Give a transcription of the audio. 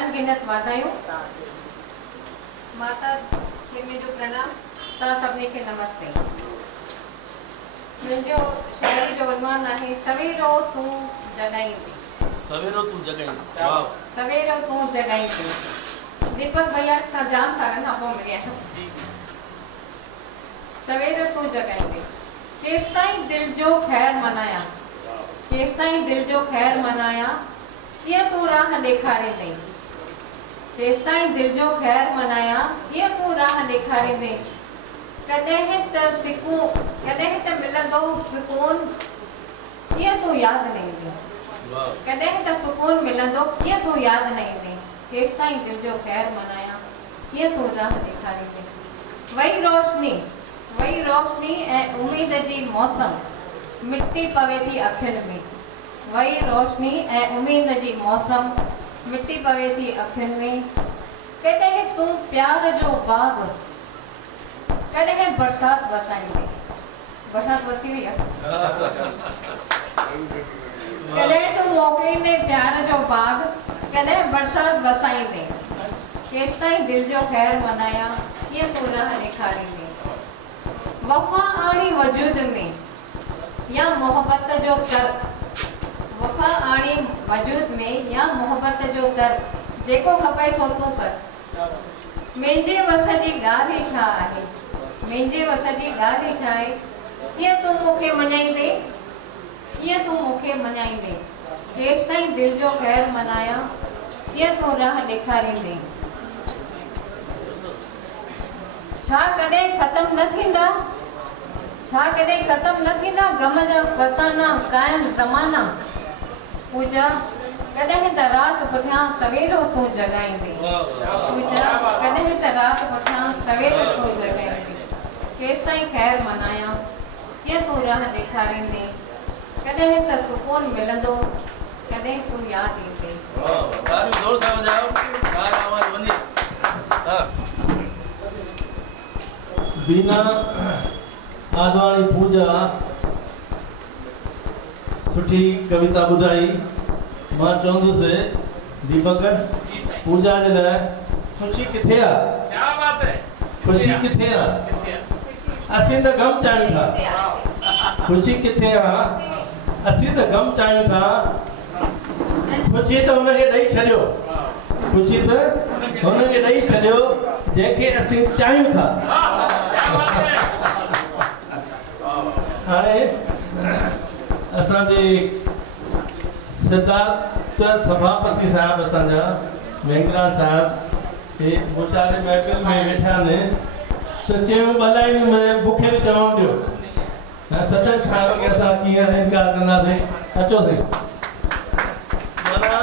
अनगिनत वाधायूं। माता खे मुंहिंजो प्रणाम। तव्हां सभिनी खे नमस्ते। मुंहिंजो शायरी जो उन्वान आहे सवेरो तूं जगाईंदी। सवेरो तूं जगाईंदी। वाह। सवेरो तूं जगाईंदी। दीपक भैया सां जाम सालनि खां पोइ मिलिया। सवेरो तूं जगाईंदी। केसिताईं दिल जो ख़ैर मनाया, केसिताईं दिल जो ख़ैर मनाया, कीअं तूं राह ॾेखारींदे। केसिताईं दिल जो ख़ैर मनाया, कीअं तूं राह ॾेखारींदे। कॾहिं त मिलंदो सुकून, कीअं तूं यादि न ईंदी। कॾहिं त सुकून मिलंदो, कीअं तूं यादि न ईंदी। केसिताईं दिल जो ख़ैर मनाया, कीअं तूं राह ॾेखारींदे। वही रोशनी ऐं उम्मीद जी मौसम मिटी पवे थी अखियुनि में। वही रोशनी ऐं उम्मीद जी मौसम मिटी पवे थी अखियुनि में। कॾहिं तूं प्यार जो बाग़, कॾहिं बरसाति वसाईंदे। बरसाति वसी वई आहे। कॾहिं तूं मोकिलींदे प्यार जो बाग़, कॾहिं बरसाति वसाईंदे। केसिताईं दिल जो ख़ैर मनाया, कीअं तूं राह ॾेखारींदे। वफ़ा आणी वजूद में या मोहब्बत जो कर, वफ़ा आणी वजूद में या मोहब्बत जो कर, जेको खपे सो तूं कर। मुंहिंजे वस जी ॻाल्हि छा आहे, मुंहिंजे वस जी ॻाल्हि छा आहे। कीअं तूं मूंखे मञाईंदे, कीअं तूं मूंखे मञाईंदे। केसिताईं दिल जो ख़ैर मनाया, कीअं तूं राह ॾेखारींदे। छा कॾहिं ख़तमु न थींदा, छा कॾहिं ख़तमु न थींदा ग़म जा फसाना क़ाइम ज़माना। पूजा कॾहिं त राति पुठियां सवेरो तूं जगाईंदे। पूजा कॾहिं त राति पुठियां सवेरो तूं जगाईंदे। केसिताईं ख़ैर मनाया, कीअं तूं राह ॾेखारींदे। कॾहिं त सुकून मिलंदो, कॾहिं तूं यादि ईंदे। बीना आदवाणी पूजा सुठी कविता ॿुधाई। मां चवंदुसि दीपक पूजा जे लाइ ख़ुशी किथे आहे। क्या बात है। ख़ुशी किथे आहे। असीं त गम चाहियूं था। ख़ुशी किथे आहे। असीं त गम चाहियूं था। ख़ुशी त हुनखे ॾेई छॾियो, ख़ुशी त हुनखे ॾेई छॾियो जंहिंखे असीं चाहियूं था। हाणे असांजे सिद्धार्थ सभापति साहब असांजा मेंगरा साहब हे मुशारे महफ़िल में वेठा आहिनि त चयूं ॿ लाइनियूं मूंखे बि चवणु ॾियो। सदर साहब खे असां कीअं इनकार कंदासीं। अचो साईं। माना